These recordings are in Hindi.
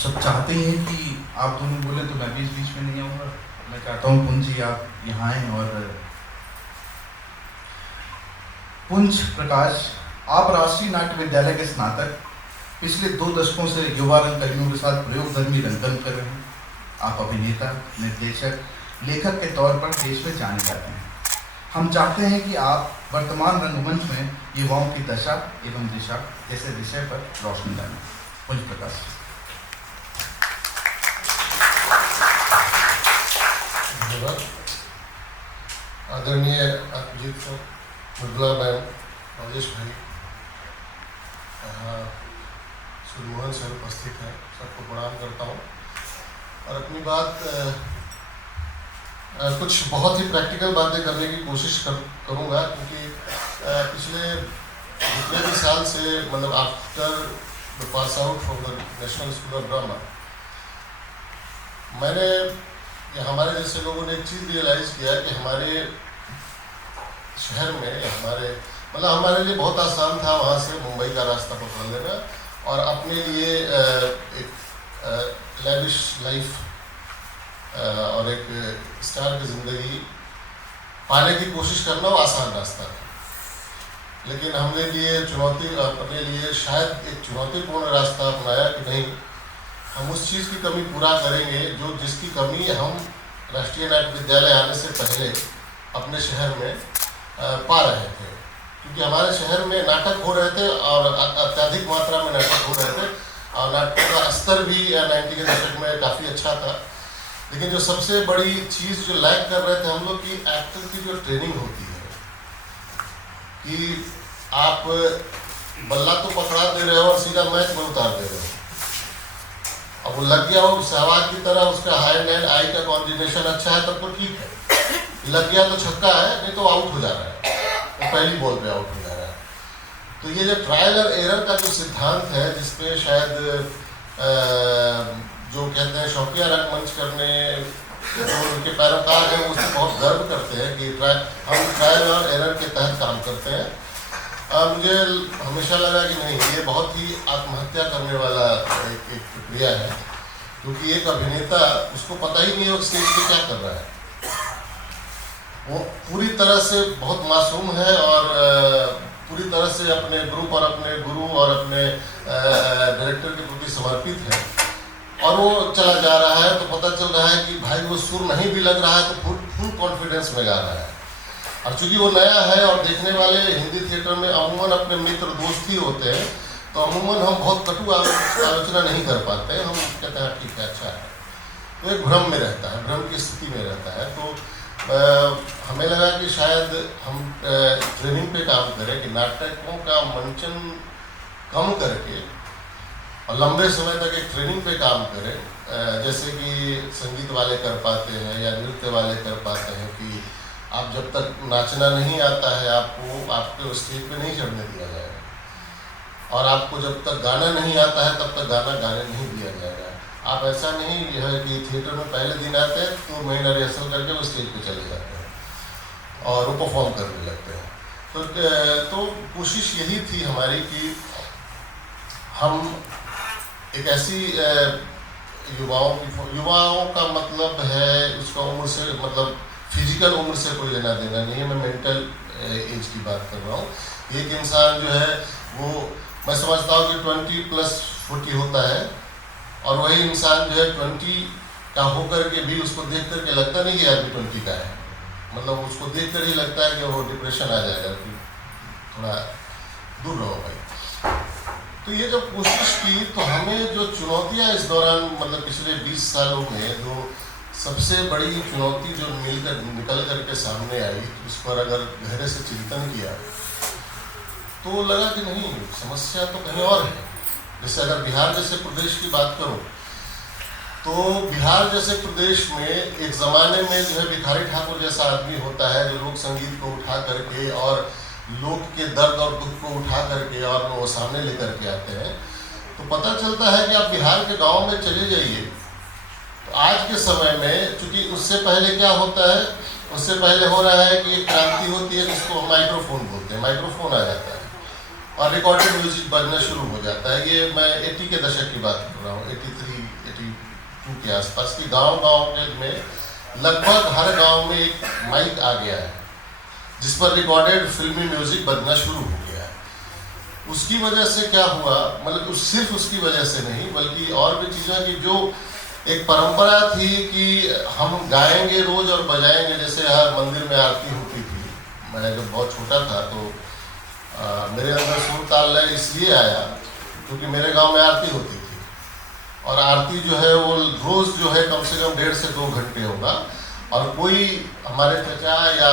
सब चाहते हैं कि आप दोनों बोले तो मैं बीच बीच में नहीं आऊँगा। मैं चाहता हूँ पुंज जी आप यहाँ आएँ। और पुंज प्रकाश, आप राष्ट्रीय नाट्य विद्यालय के स्नातक, पिछले 2 दशकों से युवा रंगकर्मियों के साथ प्रयोगधर्मी रंगकर्म कर रहे हैं। आप अभिनेता, निर्देशक, लेखक के तौर पर देश में जाने जाते हैं। हम चाहते हैं कि आप वर्तमान रंगमंच में युवाओं की दशा एवं दिशा जैसे विषय पर रोशनी डालें। पुंज प्रकाश। धन्यवाद। आदरणीय अभिजीत सर, मृदुला मैम, राजेश भाई, सुरमोहन सर उपस्थित हैं, सबको प्रणाम करता हूँ। और अपनी बात कुछ बहुत ही प्रैक्टिकल बातें करने की कोशिश करूँगा, क्योंकि पिछले जितने भी साल से मतलब after the pass out from the national school of drama, मैंने हमारे जैसे लोगों ने एक चीज़ रियलाइज़ किया कि हमारे शहर में हमारे लिए बहुत आसान था वहाँ से मुंबई का रास्ता पकड़ लेना और अपने लिए एक लैविश लाइफ और एक स्टार की ज़िंदगी पाने की कोशिश करना वो आसान रास्ता है। लेकिन हमने अपने लिए शायद एक चुनौतीपूर्ण रास्ता अपनाया कि नहीं, हम उस चीज़ की कमी पूरा करेंगे जिसकी कमी हम राष्ट्रीय नाट्य विद्यालय आने से पहले अपने शहर में पा रहे थे। क्योंकि हमारे शहर में नाटक हो रहे थे और अत्यधिक मात्रा में नाटक हो रहे थे और नाटक का स्तर भी 90 के दशक में काफ़ी अच्छा था। लेकिन जो सबसे बड़ी चीज़ जो लैक कर रहे थे हम लोग की एक्टर की जो ट्रेनिंग होती है कि आप बल्ला तो पकड़ा दे रहे हो और सीधा मैच में उतार दे रहे हो। अब वो लग गया हो सहवाग की तरह, उसका हैंड एंड आई का कॉम्बिनेशन अच्छा है तब तो ठीक है, लग गया तो छक्का है, नहीं तो आउट हो जा रहा है, वो पहली बॉल पे आउट हो जा रहा है। तो ये जो ट्रायल और एरर का जो सिद्धांत है, जिसपे शायद जो कहते हैं शौकिया रंगमंच करने जो उनके पैरोकार हैं वो उससे बहुत गर्व करते हैं कि हम ट्रायल और एरर के तहत काम करते हैं। मुझे हमेशा लगा कि नहीं, ये बहुत ही आत्महत्या करने वाला एक प्रक्रिया है, क्योंकि एक अभिनेता उसको पता ही नहीं है वो स्टेज पे क्या कर रहा है। वो पूरी तरह से बहुत मासूम है और पूरी तरह से अपने ग्रुप और अपने गुरु और अपने डायरेक्टर के प्रति समर्पित है और वो चला जा रहा है तो पता चल रहा है कि भाई वो सुर नहीं भी लग रहा है तो फुल कॉन्फिडेंस में गा रहा है। और चूँकि वो नया है और देखने वाले हिंदी थिएटर में अमूमन अपने मित्र दोस्त ही होते हैं, तो अमूमन हम बहुत कटु आलोचना नहीं कर पाते हैं। हम कहते हैं ठीक है, अच्छा है, तो एक भ्रम में रहता है, भ्रम की स्थिति में रहता है। तो हमें लगा कि शायद हम ट्रेनिंग पे काम करें कि नाटकों का मंचन कम करके और लंबे समय तक एक ट्रेनिंग पे काम करें, जैसे कि संगीत वाले कर पाते हैं या नृत्य वाले कर पाते हैं कि आप जब तक नाचना नहीं आता है आपको स्टेज पे नहीं चढ़ने दिया जाएगा और आपको जब तक गाना नहीं आता है तब तक गाना गाने नहीं दिया जाएगा। आप ऐसा नहीं है कि थिएटर में पहले दिन आते हैं तो महीना रिहर्सल करके वो स्टेज पे चले जाते हैं और वो परफॉर्म करने लगते हैं। तो कोशिश यही थी हमारी कि हम एक ऐसी युवाओं का मतलब है उसका उम्र से मतलब फिजिकल उम्र से कोई लेना देना नहीं है, मैं मेंटल एज की बात कर रहा हूँ। एक इंसान जो है वो मैं समझता हूँ कि 20+40 होता है और वही इंसान जो है 20 का होकर के भी उसको देख करके लगता नहीं कि आदमी 20 का है, मतलब उसको देख कर ही लगता है कि वो डिप्रेशन आ जाएगा कि थोड़ा दूर रहो भाई। तो ये जब कोशिश की तो हमें जो चुनौतियाँ इस दौरान मतलब पिछले 20 सालों में जो सबसे बड़ी चुनौती जो निकल करके सामने आई, उस पर अगर गहरे से चिंतन किया तो लगा कि नहीं, समस्या तो कहीं और है। जैसे अगर बिहार जैसे प्रदेश की बात करूं तो बिहार जैसे प्रदेश में एक ज़माने में जो है भिखारी ठाकुर जैसा आदमी होता है जो लोक संगीत को उठा करके और लोग के दर्द और दुख को उठा करके और वो सामने लेकर के आते हैं। तो पता चलता है कि आप बिहार के गाँव में चले जाइए तो आज के समय में, चूँकि उससे पहले क्या होता है, उससे पहले हो रहा है कि एक क्रांति होती है जिसको माइक्रोफोन बोलते हैं, माइक्रोफोन आ जाता है और रिकॉर्डेड म्यूजिक बजना शुरू हो जाता है। ये मैं 80 के दशक की बात कर रहा हूँ, 83 2 के आसपास की गांव-गांव में लगभग हर गांव में एक माइक आ गया है जिस पर रिकॉर्डेड फिल्मी म्यूजिक बजना शुरू हो गया है। उसकी वजह से क्या हुआ, मतलब सिर्फ उसकी वजह से नहीं बल्कि और भी चीज़ें कि जो एक परंपरा थी कि हम गाएंगे रोज और बजाएंगे, जैसे हर मंदिर में आरती होती थी। मैं जब बहुत छोटा था तो मेरे अंदर सुर ताल लय इसलिए आया क्योंकि मेरे गांव में आरती होती थी और आरती जो है वो रोज जो है कम से कम 1.5 से 2 घंटे होगा और कोई हमारे चचा या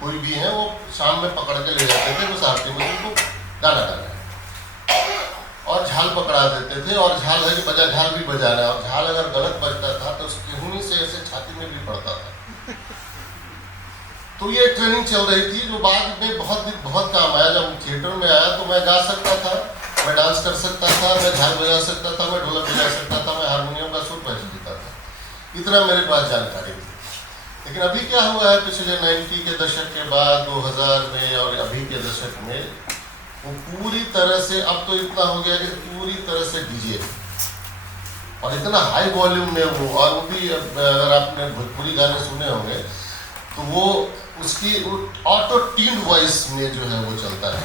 कोई भी है वो शाम में पकड़ के ले जाते थे उस आरती में उनको गाना गाना है और झाल पकड़ा देते थे और झाल है कि झाल भी बजा रहा है और झाल अगर गलत बजता था तो उसकी हुनी से ऐसे छाती में भी पड़ता था। तो ये ट्रेनिंग चल रही थी जो बाद में बहुत काम आया। जब थिएटर में आया तो मैं गा सकता था, मैं डांस कर सकता था, मैं झाल बजा सकता था, मैं ढोलक बजा सकता था, मैं हारमोनियम का सुर पहचान लेता था, इतना मेरे पास जानकारी थी। लेकिन अभी क्या हुआ है, पिछले 90 के दशक के बाद 2000 में और अभी के दशक में वो पूरी तरह से, अब तो इतना हो गया कि पूरी तरह से डीजे और इतना हाई वॉल्यूम में वो, और वो भी अगर आपने भोजपुरी गाने सुने होंगे तो वो उसकी ऑटो ट्यून वॉइस में जो है वो चलता है,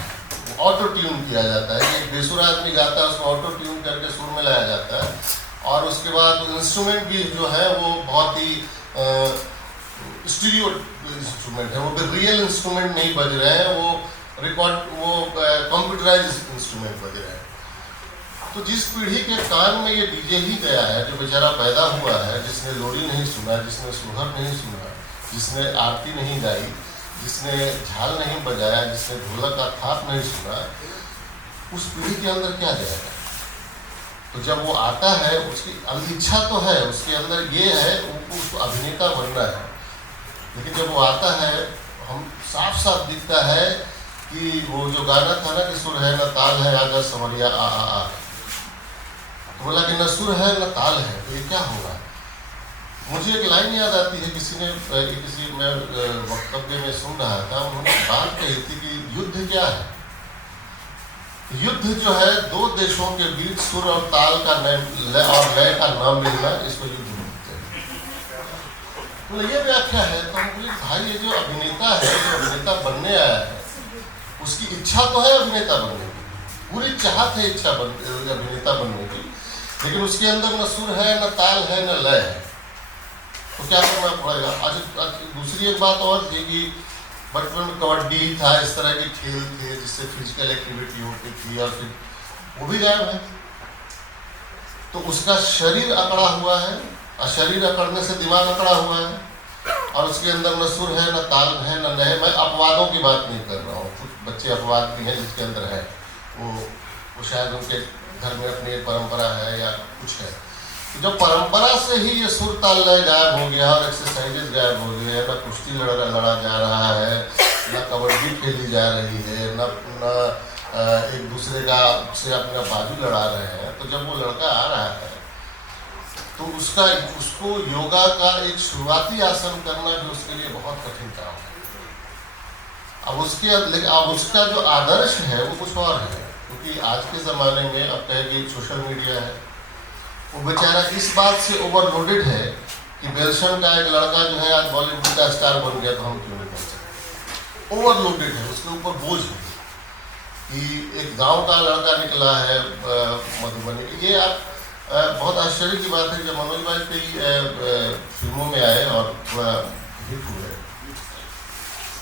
ऑटो ट्यून किया जाता है। एक बेसुर आदमी गाता है उसको ऑटो ट्यून करके सुर में लाया जाता है और उसके बाद इंस्ट्रूमेंट भी जो है वो बहुत ही स्टीरियो इंस्ट्रूमेंट है, वो भी रियल इंस्ट्रूमेंट नहीं बज रहे हैं, वो कंप्यूटराइज इंस्ट्रूमेंट बज रहे हैं। तो जिस पीढ़ी के कान में ये डीजे ही गया है, जो बेचारा पैदा हुआ है, जिसने लोरी नहीं सुना, जिसने सुहर नहीं सुना, जिसने आरती नहीं गाई, जिसने झाल नहीं बजाया, जिसने ढोलक का थाप नहीं सुना, उस पीढ़ी के अंदर क्या जाएगा। तो जब वो आता है उसकी इच्छा तो है, उसके अंदर ये है उसको अभिनेता बनना है, लेकिन जब वो आता है हम साफ साफ दिखता है कि वो जो गाना था ना कि सुर है न ताल है आजा समरिया आ, तो बोला कि न सुर है न ताल है, तो ये क्या होगा। मुझे एक लाइन याद आती है, किसी मैं वक्तव्य में सुन रहा था, उन्होंने बात कही थी कि युद्ध क्या है। युद्ध जो है 2 देशों के बीच सुर और ताल का लय का नाम लेना, इसको युद्ध बोलते हैं। तो ये व्याख्या है। तो हम बोले भाई ये जो अभिनेता है, जो अभिनेता बनने आया है, उसकी इच्छा तो है अभिनेता बनने की, पूरी चाहत है इच्छा अभिनेता बनने की, लेकिन उसके अंदर न सुर है, न ताल है, न लय है। तो क्या करना पड़ेगा। आज दूसरी एक बात और थी कि बचपन में कबड्डी था, इस तरह के खेल थे जिससे फिजिकल एक्टिविटी होती थी, और फिर वो भी गायब है। तो उसका शरीर अकड़ा हुआ है, और शरीर अकड़ने से दिमाग अकड़ा हुआ है, और उसके अंदर न सुर है, न ताल है, न लय। मैं अपवादों की बात नहीं कर रहा हूँ, कुछ बच्चे अपवाद भी हैं जिसके अंदर है, वो शायद उनके घर में अपनी एक परंपरा है या कुछ है। जब परंपरा से ही ये सुर ताल लय गायब हो गया और एक्सरसाइजेज गायब हो गई है, न कुश्ती लड़ा जा रहा है, न कबड्डी खेली जा रही है, न एक दूसरे का से अपना बाजू लड़ा रहे हैं, तो जब वो लड़का आ रहा है तो उसको योगा का एक शुरुआती आसन करना भी उसके लिए बहुत कठिन काम है। अब उसका जो आदर्श है वो कुछ और है, क्योंकि आज के ज़माने में अब कहेंगे सोशल मीडिया है, वो बेचारा इस बात से ओवरलोडेड है कि बेलशन का एक लड़का जो है आज बॉलीवुड का स्टार बन गया, तो हम क्यों नहीं बन सकते। ओवरलोडेड है, उसके ऊपर बोझ है कि एक गांव का लड़का निकला है मधुबनी। ये आप बहुत आश्चर्य की बात है, जब मनोज भाई कई फिल्मों में आए और थोड़ा हिट हुए,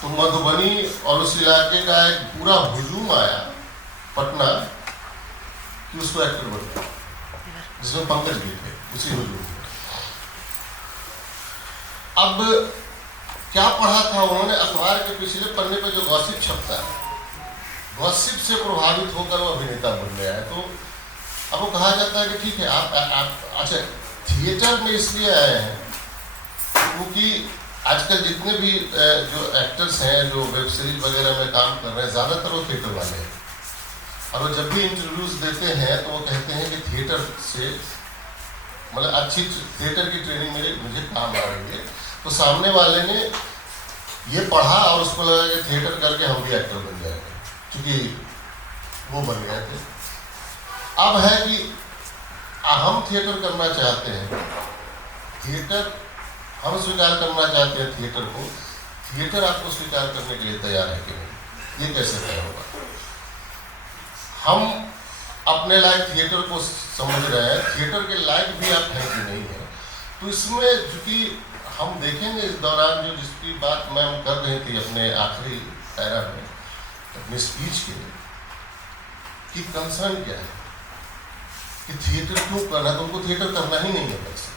तो मधुबनी और उस इलाके का एक पूरा हुजूम आया पटना कि उसको एक्टर बन गया, जिसमें पंकज भी थे उसी हुजूम में। अब क्या पढ़ा था उन्होंने, अखबार के पिछले पन्ने पे जो गॉसिप छपता है, गॉसिप से प्रभावित होकर वो अभिनेता बन गया है। तो अब वो कहा जाता है कि ठीक है आप अच्छा थिएटर में इसलिए आए हैं क्योंकि आजकल जितने भी जो एक्टर्स हैं जो वेब सीरीज वगैरह में काम कर रहे हैं, ज़्यादातर वो थिएटर वाले हैं, और वो जब भी इंटरव्यूज देते हैं तो वो कहते हैं कि थिएटर से मतलब अच्छी थिएटर की ट्रेनिंग मुझे काम आ रही है। तो सामने वाले ने ये पढ़ा और उसको लगा कि थिएटर करके हम भी एक्टर बन जाएंगे, क्योंकि वो बन गए थे। अब है कि हम थिएटर करना चाहते हैं थिएटर हम स्वीकार करना चाहते हैं थिएटर को, थिएटर आपको स्वीकार करने के लिए तैयार है कि नहीं, ये कैसे तय होगा? हम अपने लायक थिएटर को समझ रहे हैं, थिएटर के लायक भी आप हैं कि नहीं है। तो इसमें चूंकि हम देखेंगे इस दौरान जो जिसकी बात मैम कर रही थी अपने आखिरी पैरा में अपने स्पीच के लिए, कि कंसर्न क्या है कि थिएटर क्यों करना, तो उनको थिएटर करना ही नहीं है। वैसे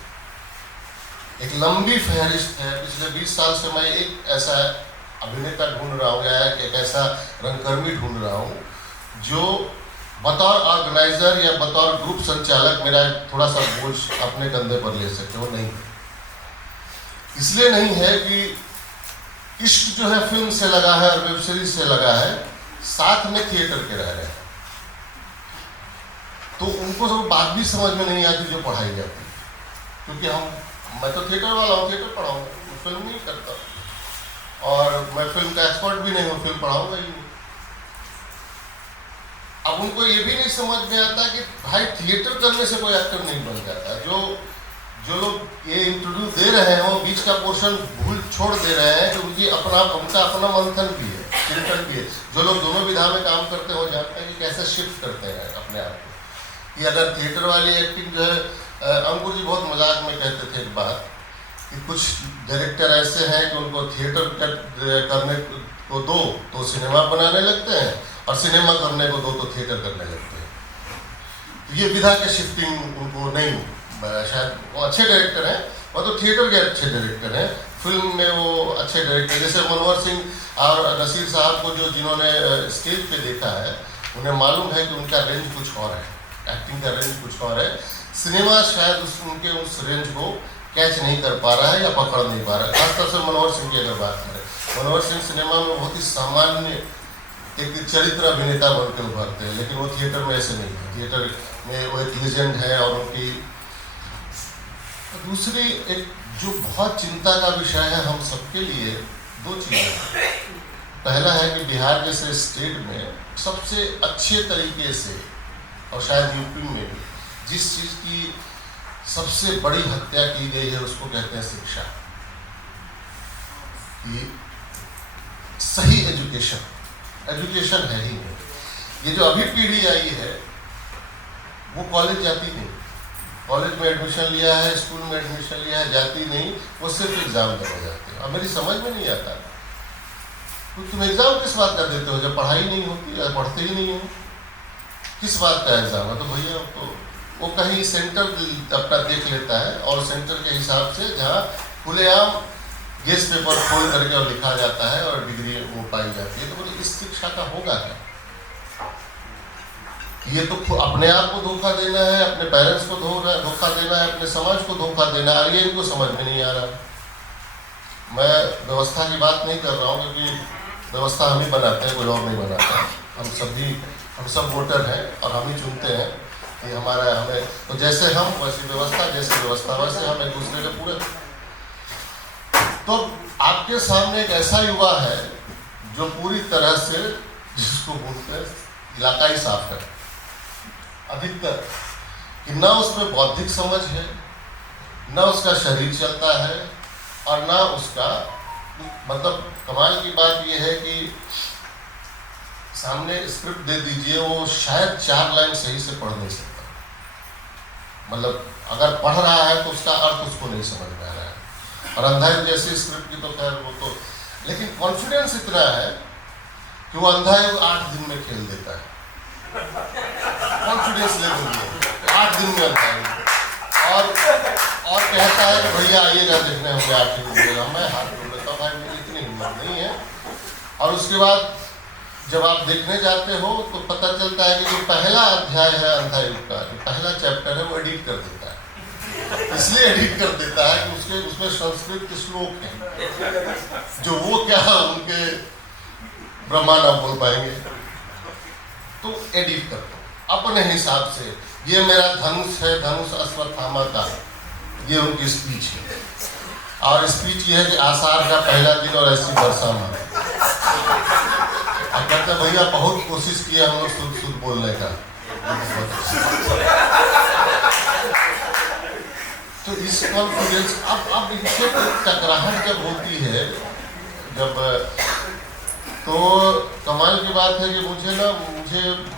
एक लंबी फहरिस्त है, पिछले 20 साल से मैं एक ऐसा अभिनेता ढूंढ रहा हूँ या एक ऐसा रंगकर्मी ढूंढ रहा हूँ जो बतौर ऑर्गेनाइजर या बतौर ग्रुप संचालक मेरा थोड़ा सा बोझ अपने कंधे पर ले सके। वो नहीं है, इसलिए नहीं है कि इश्क जो है फिल्म से लगा है और वेब सीरीज से लगा है, साथ में थिएटर के रह रहे हैं, तो उनको सब बात भी समझ में नहीं आती जो पढ़ाई जाती है। क्योंकि मैं तो थिएटर वाला हूँ, थिएटर पढ़ाऊंगा, मैं फिल्म नहीं करता और मैं फिल्म का एक्सपर्ट भी नहीं हूँ, फिल्म पढ़ाऊंगा ही नहीं। अब उनको ये भी नहीं समझ में आता कि भाई थिएटर करने से कोई एक्टर नहीं बन जाता। जो लोग ये इंटरव्यू दे रहे हैं वो बीच का पोर्शन भूल छोड़ दे रहे हैं कि उनका अपना मंथन भी है, चिंतन भी है। जो लोग दोनों विधा में काम करते हैं वो जानते हैं कि कैसे शिफ्ट करते हैं अपने आप को। कि अगर थिएटर वाली एक्टिंग जो है, अंकुर जी बहुत मजाक में कहते थे एक बात कि कुछ डायरेक्टर ऐसे हैं कि उनको थिएटर करने को दो तो सिनेमा बनाने लगते हैं और सिनेमा करने को दो तो थिएटर करने लगते हैं। तो ये विधा के शिफ्टिंग उनको नहीं, शायद वो अच्छे डायरेक्टर हैं, वो तो थिएटर के अच्छे डायरेक्टर हैं, फिल्म में वो अच्छे डायरेक्टर। जैसे मनोहर सिंह और नसीर साहब को जो जिन्होंने स्टेज पे देखा है उन्हें मालूम है कि उनका रेंज कुछ और है, एक्टिंग का रेंज कुछ और है। सिनेमा शायद उनके उस रेंज को कैच नहीं कर पा रहा है या पकड़ नहीं पा रहा है। खासतौर से मनोहर सिंह की अगर बात करें, मनोहर सिंह सिनेमा में बहुत ही सामान्य एक चरित्र अभिनेता बन के उभरते हैं, लेकिन वो थिएटर में ऐसे नहीं है। थिएटर में वो एक लीजेंड है। और उनकी दूसरी एक जो बहुत चिंता का विषय है हम सबके लिए, दो चीज़ें हैं। पहला है कि बिहार जैसे स्टेट में सबसे अच्छे तरीके से और शायद यूपी में भी जिस चीज़ की सबसे बड़ी हत्या की गई है उसको कहते हैं शिक्षा। ये सही एजुकेशन है ही नहीं। ये जो अभी पीढ़ी आई है वो कॉलेज जाती नहीं, कॉलेज में एडमिशन लिया है, स्कूल में एडमिशन लिया है, जाती नहीं, वो सिर्फ एग्जाम देने जाते हैं। अब मेरी समझ में नहीं आता तो तुम एग्जाम किस बात का देते हो जब पढ़ाई नहीं होती या पढ़ते ही नहीं हो? किस बात का एग्जाम है? तो भैया तो वो कहीं सेंटर अपना देख लेता है और सेंटर के हिसाब से जहाँ खुलेआम गेस्ट पेपर खोल करके और लिखा जाता है और डिग्री वो पाई जाती है। तो बोले इस शिक्षा का होगा क्या? ये तो अपने आप को धोखा देना है, अपने पेरेंट्स को धोखा देना है, अपने समाज को धोखा देना है। ये इनको समझ में नहीं आ रहा। मैं व्यवस्था की बात नहीं कर रहा हूँ क्योंकि व्यवस्था हम ही बनाते हैं, कोई और नहीं बनाता। हम सब वोटर हैं और हम ही चुनते हैं कि हमें तो जैसे हम वैसी व्यवस्था, जैसे व्यवस्था वैसे हम एक दूसरे के पूरे। तो आपके सामने एक ऐसा युवा है जो पूरी तरह से जिसको बोलते हैं इलाका ही साफ है अधिकतर, कि ना उसमें बौद्धिक समझ है, ना उसका शरीर चलता है और ना उसका मतलब कमाल की बात यह है कि सामने स्क्रिप्ट दे दीजिए वो शायद 4 लाइन सही से पढ़ नहीं सकता। मतलब अगर पढ़ रहा है तो उसका अर्थ उसको नहीं समझ में आ रहा है। और अंधाधुन जैसी स्क्रिप्ट की तो खैर वो तो, लेकिन कॉन्फिडेंस इतना है कि वो अंधाधुन 8 दिन में खेल देता है। कॉन्फिडेंस लेवल 8 दिन में अंधाधुन और कहता है कि भैया आइएगा देखने, हमें 8 दिन मिलेगा। मैं हाथ जोड़ लेता हूँ, भाई मेरी इतनी हिम्मत नहीं है। और उसके बाद जब आप देखने जाते हो तो पता चलता है कि जो पहला अध्याय है अंधाधुन का, जो पहला चैप्टर है वो एडिट कर देता है। इसलिए एडिट कर देता है कि उसमें संस्कृत के श्लोक हैं जो वो क्या उनके ब्रह्मा ना बोल पाएंगे, तो एडिट करते अपने हिसाब से। ये मेरा धनुष है, धनुष अश्वत्थामा का, ये उनकी स्पीच है। और स्पीच ये है कि आषाढ़ का पहला दिन और ऐसी वर्षा में। अब कहते हैं भैया बहुत कोशिश किया हम लोग शुद्ध बोलने का। तो इस कॉन्फिडेंस अब इनसे टकराहट जब होती है, जब तो कमाल की बात है कि मुझे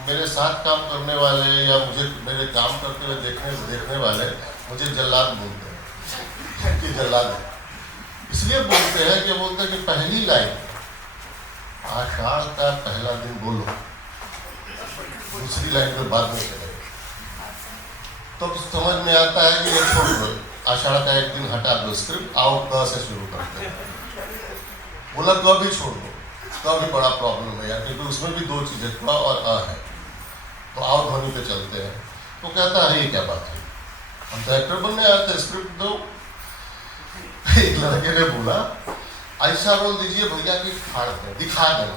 मेरे साथ काम करने वाले या मुझे मेरे काम करते हुए देखने वाले मुझे जल्लाद बोलते हैं कि जल्लाद इसलिए बोलते हैं कि पहली लाइन आषाढ़ का पहला दिन बोलो, दूसरी लाइन पे बाद में चले, तो समझ में आता है कि ये छोड़ दो, आषाढ़ का एक दिन हटा दो, स्क्रिप्ट आउट क से शुरू करते हैं। बोला क भी छोड़ दो, क भी बड़ा प्रॉब्लम है यार, क्योंकि उसमें भी दो चीजें क और अ है, तो आउट ध्वनि पे चलते हैं। तो कहता है ये क्या बात है, हम तो एक्टर बनने आए थे, स्क्रिप्ट दो। एक लड़के ने बोला ऐसा रोल दीजिए भैया कि फाड़ दे, दिखा देना।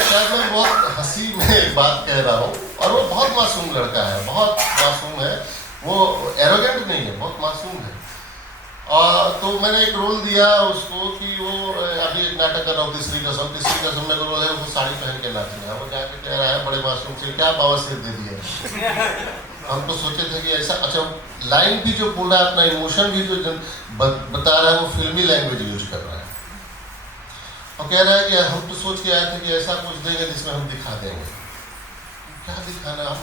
शायद मैं बहुत हंसी में एक बात कह रहा हूँ, और वो बहुत मासूम लड़का है, बहुत मासूम है, वो एरोगेंट नहीं है, बहुत मासूम है। और तो मैंने एक रोल दिया उसको कि वो अभी एक नाटक कर रहा हूँ तीसरी कसम में रोल है, वो साड़ी पहन के नाचना है, वो जाके कह रहा है बड़े मासूम से क्या बवासीर दे दिया। हम तो सोचे थे कि ऐसा, अच्छा लाइन भी जो बोल रहा है, अपना इमोशन भी जो बता रहा है, वो फिल्मी लैंग्वेज यूज कर रहा है, और कह रहा है कि हम तो सोच के आए थे कि ऐसा कुछ देंगे जिसमें हम दिखा देंगे। क्या दिखाना हम,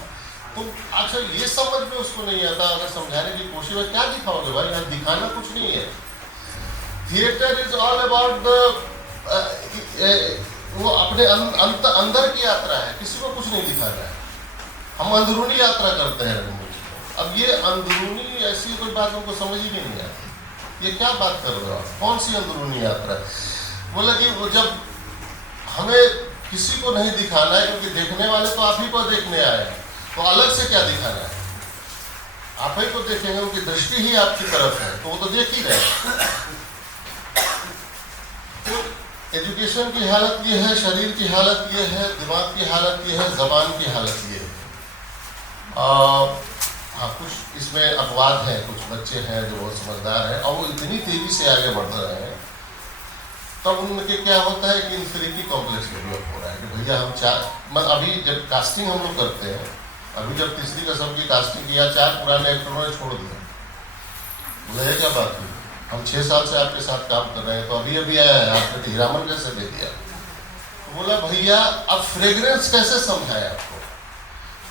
तो अच्छा ये समझ में उसको नहीं आता, अगर समझाने की कोशिश में क्या दिखाओगे भाई, यहाँ दिखाना कुछ नहीं है। Theatre is all about the, वो अपने अंदर की यात्रा है, किसी को कुछ नहीं दिखाना है। हम अंदरूनी यात्रा करते हैं रंगमंच में। अब ये अंदरूनी ऐसी कोई बात उनको समझ ही नहीं आती, ये क्या बात कर रहे हो आप, कौन सी अंदरूनी यात्रा है। बोला कि वो जब हमें किसी को नहीं दिखाना है, क्योंकि देखने वाले तो आप ही को देखने आए हैं, तो अलग से क्या दिखाना है, आप ही को देखेंगे, उनकी दृष्टि ही आपकी तरफ है, तो वो तो देख ही रहे। तो एजुकेशन की हालत ये है, शरीर की हालत ये है, दिमाग की हालत ये है, जबान की हालत ये है। हाँ, कुछ इसमें अपवाद हैं, कुछ बच्चे हैं जो बहुत समझदार हैं और वो इतनी तेजी से आगे बढ़ रहे हैं, तब उनके क्या होता है कि इंफीरियरिटी कॉम्प्लेक्स डेवलप हो रहा है कि भैया हम अभी जब कास्टिंग हम लोग करते हैं, अभी जब तीसरी कसम की कास्टिंग किया, 4 पुराने एक्टरों ने छोड़ दिया। बोले क्या बात हुई, हम 6 साल से आपके साथ काम कर रहे हैं, तो अभी आया है, आपने तो हीरामन कैसे दे दिया। तो बोला भैया अब फ्रेग्रेंस कैसे समझाए आपको,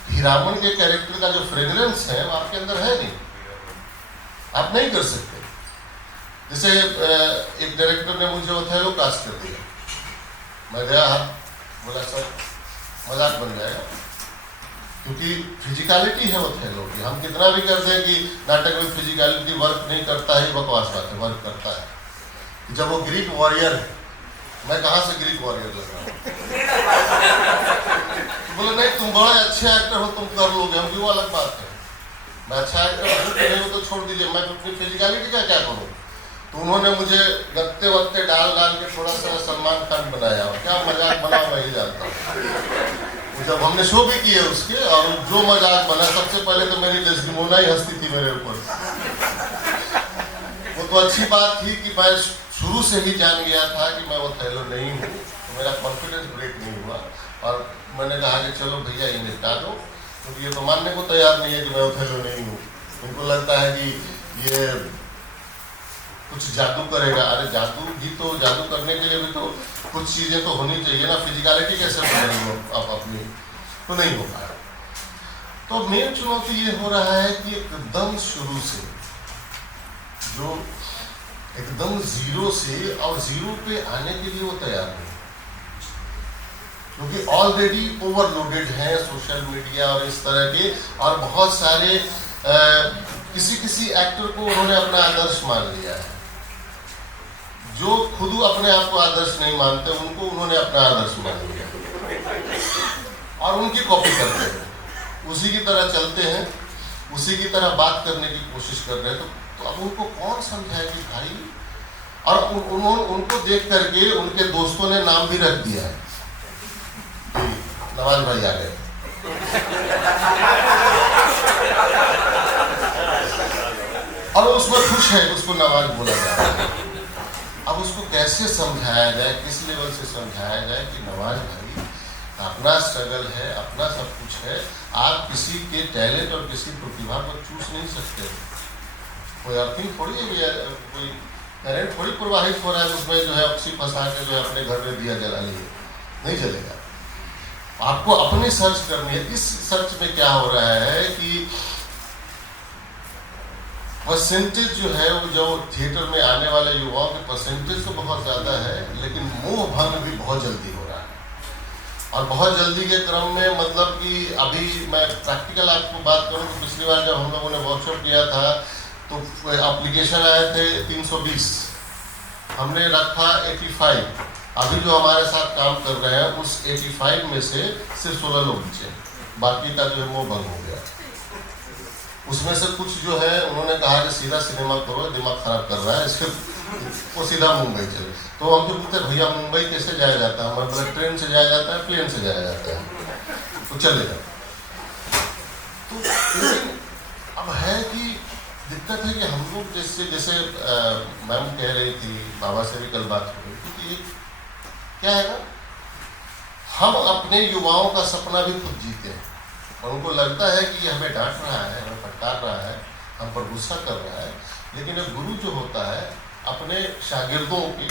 हीरामन के कैरेक्टर का जो फ्रेग्रेंस है वो आपके अंदर है नहीं, आप नहीं कर सकते। जैसे एक डायरेक्टर ने मुझे ओथेलो कास्ट कर दिया, मैं गया, बोला सर मजाक बन जाएगा, क्योंकि फिजिकलिटी है ओथेलो की, हम कितना भी कर दें कि नाटक में फिजिकलिटी वर्क नहीं करता है, बकवास बात है, वर्क करता है। जब वो ग्रीक वॉरियर है, मैं कहाँ से ग्रीक वॉरियर लग रहा हूँ, बोले नहीं तुम बड़े अच्छे एक्टर हो, तुम कर लोगे, हम वो अलग बात है, मैं अच्छा एक्टर हूँ नहीं हो तो छोड़ दीजिए, मैं अपनी फिजिकलिटी का क्या करूँ। तो उन्होंने मुझे गत्ते वत्ते डाल के थोड़ा सा सलमान खान बनाया, और क्या मजाक बना मैं ही जानता हूँ। जब हमने शो भी किए उसके, और जो मजाक बना, सबसे पहले तो मेरी डेस्टिमोना ही हंसती थी मेरे ऊपर। वो तो अच्छी बात थी कि मैं शुरू से ही जान गया था कि मैं ओथेलो नहीं हूँ, तो मेरा कॉन्फिडेंस ब्रेक नहीं हुआ, और मैंने कहा कि चलो भैया ये निपटा दो, क्योंकि ये तो मानने को तैयार नहीं है कि मैं ओथेलो नहीं हूँ। उनको लगता है कि ये कुछ जादू करेगा। अरे जादू भी तो, जादू करने के लिए भी तो कुछ चीज़ें तो होनी चाहिए ना, फिजिकलिटी कैसे बनेगी आप अपनी, तो नहीं हो पाया। तो मेन चुनौती ये हो रहा है कि एकदम शुरू से, जो एकदम जीरो से, और जीरो पे आने के लिए वो तैयार नहीं, क्योंकि ऑलरेडी ओवरलोडेड है सोशल मीडिया और इस तरह के, और बहुत सारे किसी एक्टर को उन्होंने अपना आदर्श मान लिया है। जो खुद अपने आप को आदर्श नहीं मानते, उनको उन्होंने अपना आदर्श मान लिया और उनकी कॉपी करते हैं, उसी की तरह चलते हैं, उसी की तरह बात करने की कोशिश कर रहे हैं। तो अब उनको कौन समझाए कि भाई, और उनको देख करके उनके दोस्तों ने नाम भी रख दिया है, नवाज भाई आ गए, और उसमें खुश है, उसको नवाज बोला जा रहा है। अब उसको कैसे समझाया जाए, किस लेवल से समझाया जाए कि नवाज भाई अपना स्ट्रगल है, अपना सब कुछ है। आप किसी के टैलेंट और किसी प्रतिभा को चूस नहीं सकते। कोई अर्थिंग थोड़ी है भैया, कोई करंट थोड़ी प्रवाहित हो रहा है उसमें जो है ऑक्सी फंसा के जो है अपने घर में दिया जला लिए, नहीं चलेगा। आपको अपनी सर्च करनी है। इस सर्च में क्या हो रहा है कि परसेंटेज जो है वो जो थिएटर में आने वाले युवाओं के परसेंटेज तो बहुत ज़्यादा है, लेकिन मोह भंग भी बहुत जल्दी हो रहा है। और बहुत जल्दी के क्रम में मतलब कि अभी मैं प्रैक्टिकल आपको बात करूं तो पिछली बार जब हम लोगों ने वर्कशॉप किया था तो एप्लीकेशन आए थे 320, हमने रखा 85। अभी जो हमारे साथ काम कर रहे हैं उस 85 में से सिर्फ 16 लोग बचे, बाकी का जो है मोह भंग हो गया। उसमें से कुछ जो है उन्होंने कहा कि सीधा सिनेमा करो, दिमाग खराब कर रहा है, इसके वो सीधा मुंबई चले। तो हम जो पूछते भैया मुंबई कैसे जाया जाता है, मतलब ट्रेन से जाया जाता है, प्लेन से जाया जाता है, तो चलेगा। तो लेकिन अब है कि दिक्कत है कि हम लोग जैसे मैम कह रही थी, बाबा से भी कल बात हो रही थी कि क्या है ना, हम अपने युवाओं का सपना भी खुद जीते हैं और उनको लगता है कि ये हमें डांट रहा है, हमें फटकार रहा है, हम पर गुस्सा कर रहा है। लेकिन एक गुरु जो होता है अपने शागिर्दों की,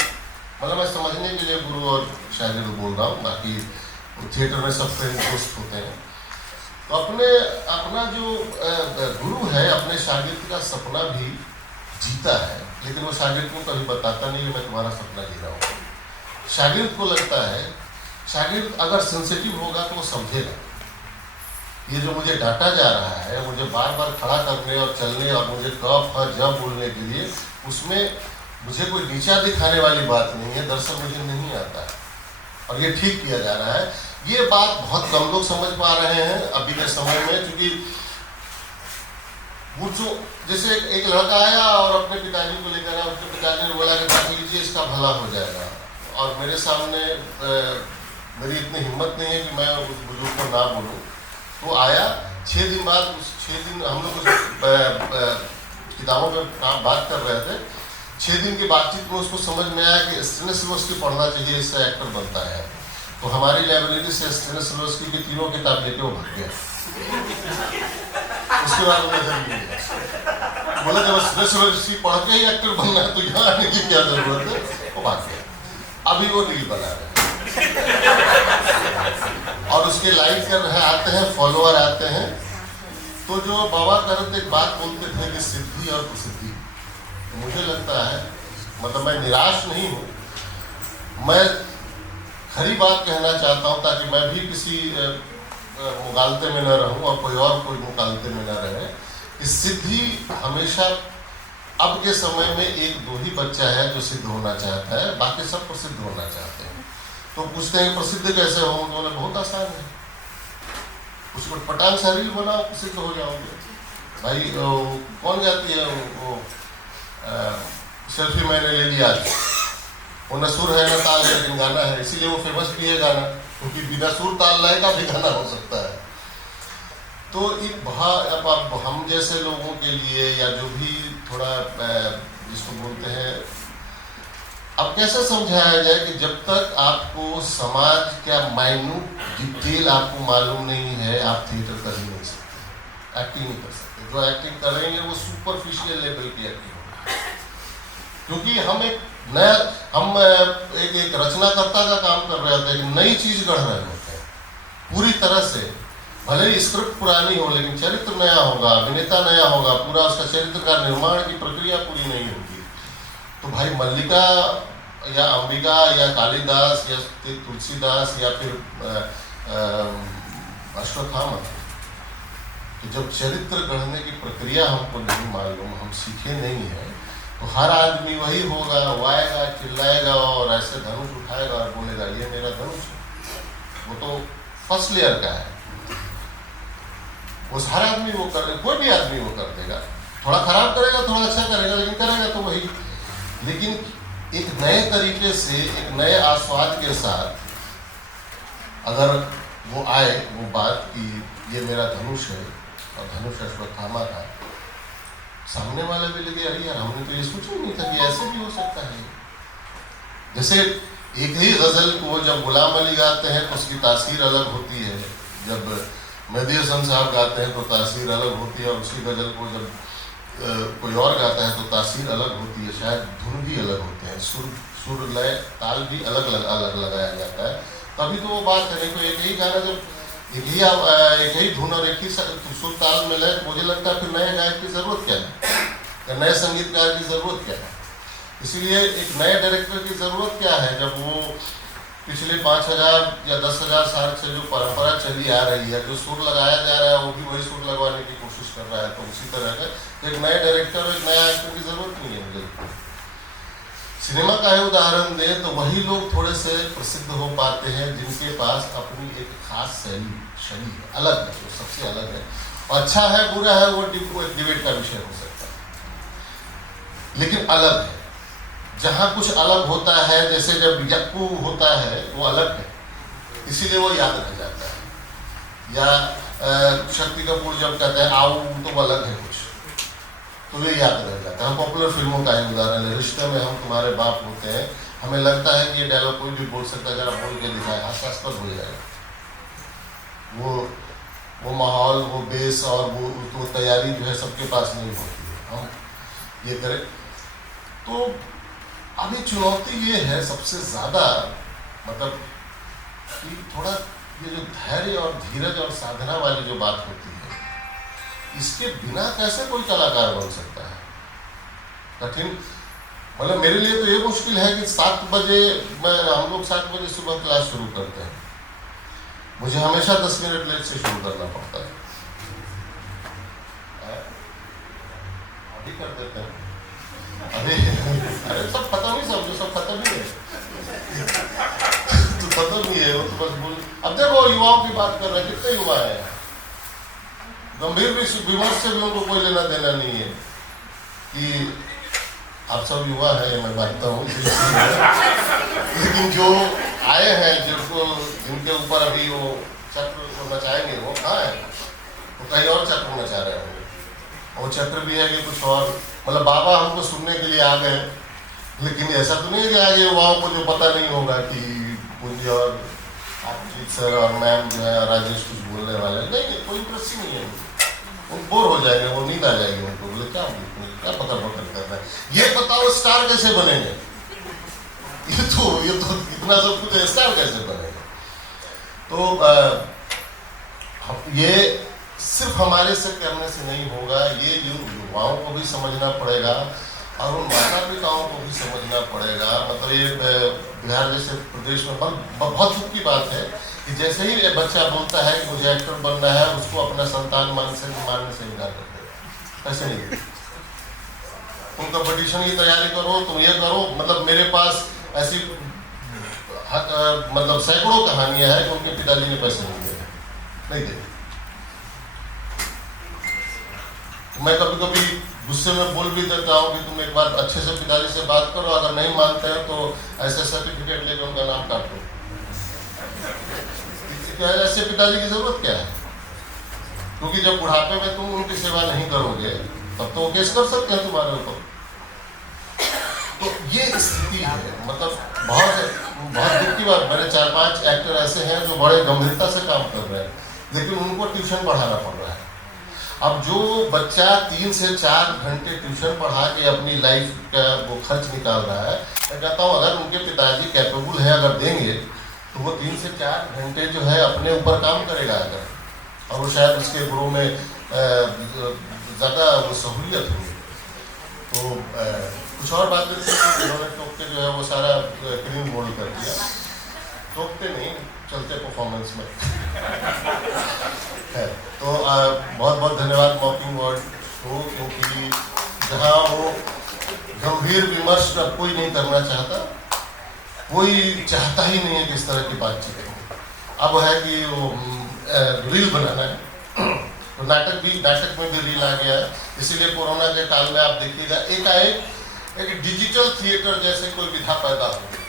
मतलब मैं समझने के लिए गुरु और शागिर्द बोल रहा हूँ, बाकी थिएटर में सब फ्रेंड दोस्त होते हैं। तो अपना जो गुरु है अपने शागिर्द का सपना भी जीता है, लेकिन वो शागिर्द को कभी बताता नहीं है मैं तुम्हारा सपना जी रहा हूँ। शागिर्द को लगता है, शागिर्द अगर सेंसिटिव होगा तो वो समझेगा ये जो मुझे डांटा जा रहा है, मुझे बार बार खड़ा करने और चलने और मुझे कब और जब बोलने के लिए, उसमें मुझे कोई नीचा दिखाने वाली बात नहीं है, दरअसल मुझे नहीं आता है और ये ठीक किया जा रहा है। ये बात बहुत कम लोग समझ पा रहे हैं अभी के समय में, क्योंकि वो जो जैसे एक लड़का आया और अपने पिताजी को लेकर आया, उसके पिताजी ने बोला कि देख लीजिए इसका भला हो जाएगा, और मेरे सामने मेरी इतनी हिम्मत नहीं है कि मैं उस बुजुर्ग को ना बोलूँ। तो आया 6 दिन बाद, उस 6 दिन हम लोग उस किताबों में बात कर रहे थे, 6 दिन की बातचीत में उसको समझ में आया कि स्टेनिस्लॉवस्की पढ़ना चाहिए, इससे एक्टर बनता है। तो हमारी लाइब्रेरी से स्टेनिस्लॉवस्की की 3 किताब लेके वो भाग गया। उसके बाद बोला जब स्टेनिस्लॉवस्की पढ़ के ही एक्टर बनना है तो यहाँ आने की क्या जरूरत है, वो भाग गया। अभी वो रील बना रहे और उसके लाइक कर रहे आते हैं, फॉलोअर आते हैं। तो जो बाबा करत एक बात बोलते थे कि सिद्धि और कुसिद्धि, मुझे लगता है, मतलब मैं निराश नहीं हूँ, मैं खरी बात कहना चाहता हूँ ताकि मैं भी किसी मुगालते में न रहूँ और कोई मुगालते में न रहे। कि सिद्धि हमेशा, अब के समय में 1-2 ही बच्चा है जो सिद्ध होना चाहता है, बाकी सब प्रसिद्ध होना चाहते हैं। तो पूछते हैं प्रसिद्ध कैसे हो, तो बोले बहुत आसान है, उसको पटांग सा रील बनाओ, प्रसिद्ध हो जाओगे। भाई कौन गाती है वो सेल्फी मैंने ले लिया, वो न सुर है न ताल है, लेकिन गाना है, इसीलिए वो फेमस भी है गाना, क्योंकि बिना सुर ताल लय का भी गाना हो सकता है। तो अब हम जैसे लोगों के लिए, या जो भी थोड़ा जिसको बोलते हैं, अब कैसे समझाया जाए कि जब तक आपको समाज का माइन्यूट डिटेल आपको मालूम नहीं है, आप थिएटर कर ही नहीं सकते, एक्टिंग नहीं कर सकते। जो एक्टिंग करेंगे वो सुपरफिशियल लेवल की एक्टिंग होगी, क्योंकि हम एक रचनाकर्ता का काम कर रहे होते हैं, एक नई चीज गढ़ रहे होते हैं पूरी तरह से। भले ही स्क्रिप्ट पुरानी हो, लेकिन चरित्र नया होगा, अभिनेता नया होगा, पूरा उसका चरित्र का निर्माण की प्रक्रिया पूरी नहीं होगी। तो भाई मल्लिका या अंबिका या कालिदास या तुलसीदास या फिर अश्वत्थामा, तो जब चरित्र गढ़ने की प्रक्रिया हमको नहीं मालूम, हम सीखे नहीं है, तो हर आदमी वही होगा, वो आएगा, चिल्लाएगा और ऐसे धनुष उठाएगा और बोलेगा ये मेरा धनुष है। वो तो फर्स्ट लेयर का है, उस हर आदमी वो कर, कोई भी आदमी वो कर देगा, थोड़ा खराब करेगा, थोड़ा अच्छा करेगा, लेकिन करेगा तो वही। लेकिन एक नए तरीके से, एक नए आस्वाद के साथ अगर वो आए वो बात कि ये मेरा धनुष है और धनुष अश्वत्थामा था, सामने वाले भी लगे अरे यार हमने तो ये सोचा ही नहीं था कि ऐसे भी हो सकता है। जैसे एक ही गज़ल को जब गुलाम अली गाते हैं तो उसकी तासीर अलग होती है, जब मेहदी हसन साहब गाते हैं तो तासीर अलग होती है, और उसी गज़ल को जब कोई और गाता है तो तासीर अलग होती है, शायद धुन भी अलग होते हैं, सुर लय ताल भी अलग लगाया जाता है। तभी तो वो बात है। नहीं तो एक ही गाना जब एक ही धुन और एक ही सुर ताल में लय, तो मुझे लगता है फिर नए गायक की ज़रूरत क्या है, या नए संगीतकार की ज़रूरत क्या है। इसीलिए एक नए डायरेक्टर की ज़रूरत क्या है, जब वो पिछले 5000 या 10,000 साल से जो परंपरा चली आ रही है, जो सुर लगाया जा रहा है वो भी वही सुर लगवाने की कोशिश कर रहा है। तो उसी तरह का एक नए डायरेक्टर, एक नया एक्टर की ज़रूरत नहीं है मुझे। सिनेमा का ही उदाहरण दें तो वही लोग थोड़े से प्रसिद्ध हो पाते हैं जिनके पास अपनी एक खास शैली है, अलग है, जो सबसे अलग है। और अच्छा है बुरा है वो एक डिबेट का विषय हो सकता है, लेकिन अलग है। जहाँ कुछ अलग होता है, जैसे जब यक्कू होता है वो अलग है, इसीलिए वो याद रह जाता है। या शक्ति कपूर जब कहते हैं आओ, तो वो अलग है कुछ, तो ये याद रह जाता है। हम पॉपुलर फिल्मों का ही उदाहरण है, रिश्ते में हम तुम्हारे बाप होते हैं, हमें लगता है कि ये डायलॉग कोई भी बोल सकता है, जरा बोल के दिखाए, हास्यास्पद हो जाएगा। वो माहौल, वो बेस और वो तैयारी जो है सबके पास नहीं होती है। हम ये करें तो अभी चुनौती ये है सबसे ज़्यादा, मतलब कि थोड़ा ये जो धैर्य और धीरज और साधना वाली जो बात होती है, इसके बिना कैसे कोई कलाकार बन सकता है। कठिन, मतलब मेरे लिए तो ये मुश्किल है कि 7 बजे हम लोग 7 बजे सुबह क्लास शुरू करते हैं, मुझे हमेशा 10 मिनट लेट से शुरू करना पड़ता है। अभी कर देते हैं, अरे सब खत्म ही, समझो सब खत्म ही है तो खत्म ही है वो, तो बस बोल। अब देखो युवाओं की बात कर रहे हैं, कितने युवा हैं, गंभीर विमर्श से भी उनको कोई लेना देना नहीं है कि आप सब युवा हैं, मैं मानता हूँ लेकिन जो आए हैं, जिनके ऊपर अभी वो चक्र मचाएंगे, वो कहाँ है, वो कहीं और चक्र मचा रहे होंगे। वो चक्र भी है कि कुछ और, मतलब बाबा हमको सुनने के लिए आ गए, लेकिन ऐसा तो नहीं है कि आगे युवाओं को जो पता नहीं होगा कि पूंजी और आपजीत सर और मैम जो है राजेश कुछ बोलने वाले, नहीं, कोई इंटरेस्ट ही नहीं है। वो बोर हो जाएंगे, वो नींद आ जाएगी उनको, बोले क्या पकड़ कर रहा है, ये बताओ स्टार कैसे बनेंगे, ये तो इतना सब कुछ है, स्टार कैसे बनेंगे। तो ये सिर्फ हमारे से करने से नहीं होगा, ये युवाओं को भी समझना पड़ेगा और उन माता पिताओं को भी समझना पड़ेगा। मतलब ये बिहार जैसे प्रदेश में बहुत दुख की बात है कि जैसे ही बच्चा बोलता है कि मुझे एक्टर बनना है, उसको अपना संतान मानने से इनकार कर देगा। ऐसे नहीं, तुम कंपटीशन की तैयारी करो, तुम ये करो। मतलब मेरे पास ऐसी मतलब सैकड़ों कहानियां हैं कि उनके पिताजी ने पैसे नहीं दिए। मैं कभी कभी गुस्से में बोल भी देता हूँ कि तुम एक बार अच्छे से पिताजी से बात करो, अगर नहीं मानते हैं तो ऐसे सर्टिफिकेट लेकर उनका नाम काट दो। क्या ऐसे पिताजी की जरूरत क्या है, क्योंकि जब बुढ़ापे में तुम उनकी सेवा नहीं करोगे तब तो वो केस कर सकते हैं तुम्हारे ऊपर। तो ये स्थिति है, मतलब बहुत दुख की बात। मेरे 4-5 एक्टर ऐसे हैं जो बड़े गंभीरता से काम कर रहे हैं, लेकिन उनको ट्यूशन पढ़ाना पड़ रहा है। अब जो बच्चा 3 से 4 घंटे ट्यूशन पढ़ा के अपनी लाइफ का वो खर्च निकाल रहा है, मैं कहता हूँ अगर उनके पिताजी कैपेबल है, अगर देंगे तो वो 3 से 4 घंटे जो है अपने ऊपर काम करेगा अगर, और वो शायद उसके ग्रो में ज़्यादा वो सहूलियत होगी। तो कुछ और बात करते हैं, उन्होंने टोक के जो है वो सारा क्लीन बोल्ड कर दिया। टोकते नहीं, चलते परफॉर्मेंस में है। तो बहुत बहुत धन्यवाद मॉकिंग बर्ड को, क्योंकि जहाँ वो गंभीर विमर्श अब कोई नहीं करना चाहता, कोई चाहता ही नहीं है कि इस तरह की बातचीत हो। अब है कि वो रील बनाना है, तो नाटक में भी रील आ गया है। इसीलिए कोरोना के काल में आप देखिएगा एक डिजिटल थिएटर जैसे कोई विधा पैदा हो गई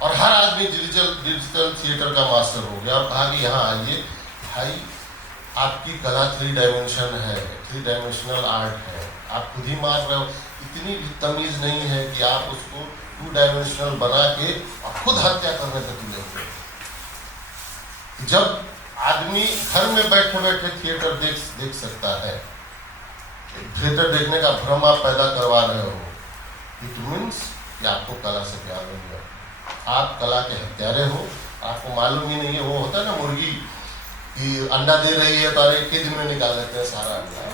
और हर आदमी डिजिटल थिएटर का मास्टर हो गया और कहा कि यहाँ आइए भाई, आपकी कला 3 डायमेंशन है, 3 डायमेंशनल आर्ट है, आप खुद ही मार रहे हो। इतनी भी तमीज़ नहीं है कि आप उसको 2 डायमेंशनल बना के और खुद हत्या करने पे तुले हुए। जब आदमी घर में बैठे बैठे थिएटर देख सकता है, थिएटर देखने का भ्रम आप पैदा करवा रहे हो, इट मीन्स कि आपको कला से प्यार नहीं है, आप कला के हत्यारे हो, आपको मालूम ही नहीं है। वो होता है ना मुर्गी कि अंडा दे रही है तो अरे एक ही दिन में निकाल लेते हैं सारा अंडा,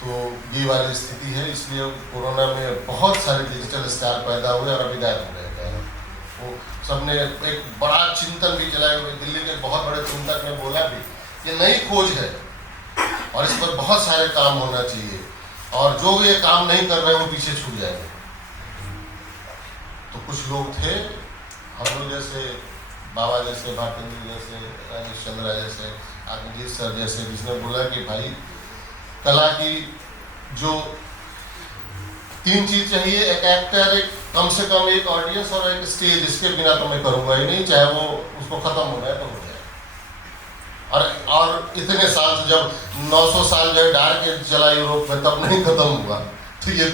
तो ये वाली स्थिति है। इसलिए कोरोना में बहुत सारे डिजिटल स्टार पैदा हुए और अभी गायब हो गए हैं। वो सबने एक बड़ा चिंतन भी चलाए हुए, दिल्ली के बहुत बड़े चिंतक ने बोला भी ये नई खोज है और इस पर बहुत सारे काम होना चाहिए, और जो ये काम नहीं कर रहे वो पीछे छूट जाएंगे। तो कुछ लोग थे हम लोग जैसे, बाबा जैसे, भाटिंद्र जैसे, राजेश चंद्रा जैसे, आत्मजीत सर जैसे, जिसने बोला कि भाई कला की जो 3 चीज चाहिए, एक एक्टर, एक कम से कम एक ऑडियंस और एक स्टेज, इसके बिना तो मैं करूँगा ही नहीं, चाहे वो उसको खत्म होना है तो हो जाए। और इतने साल से जब 900 साल जो डार्क एज चला यूरोप में तब नहीं खत्म हुआ, तो ये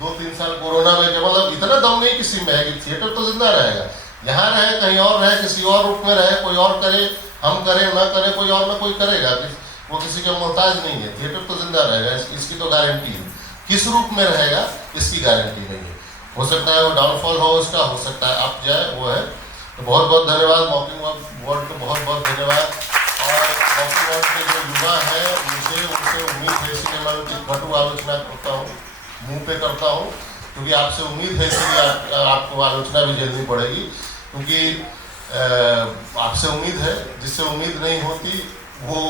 2-3 साल कोरोना में जब मतलब इतना दम नहीं किसी में है कि थिएटर तो जिंदा रहेगा, यहाँ रहे कहीं और रहे, किसी और रूप में रहे, कोई और करे, हम करें ना करें, कोई और ना कोई करेगा, वो किसी का मोहताज नहीं है। थिएटर तो जिंदा रहेगा, इसकी तो गारंटी है। किस रूप में रहेगा इसकी गारंटी नहीं है। हो सकता है वो डाउनफॉल हो उसका, हो सकता है अप जाए, वो है। तो बहुत बहुत धन्यवाद मॉकिंग वर्ड को, बहुत बहुत धन्यवाद। और मॉकिंग वर्ड के जो युवा है उनसे उम्मीद है, इसलिए मैं उनकी कटु आलोचना करता हूँ, मुँह पे करता हूँ, क्योंकि आपसे उम्मीद है, इसलिए आपको आलोचना भी झेलनी पड़ेगी, क्योंकि आपसे उम्मीद है। जिससे उम्मीद नहीं होती वो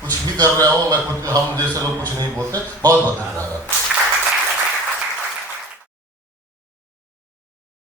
कुछ भी कर रहे हो, मैं खुद हम जैसे लोग कुछ नहीं बोलते। बहुत बहुत धन्यवाद।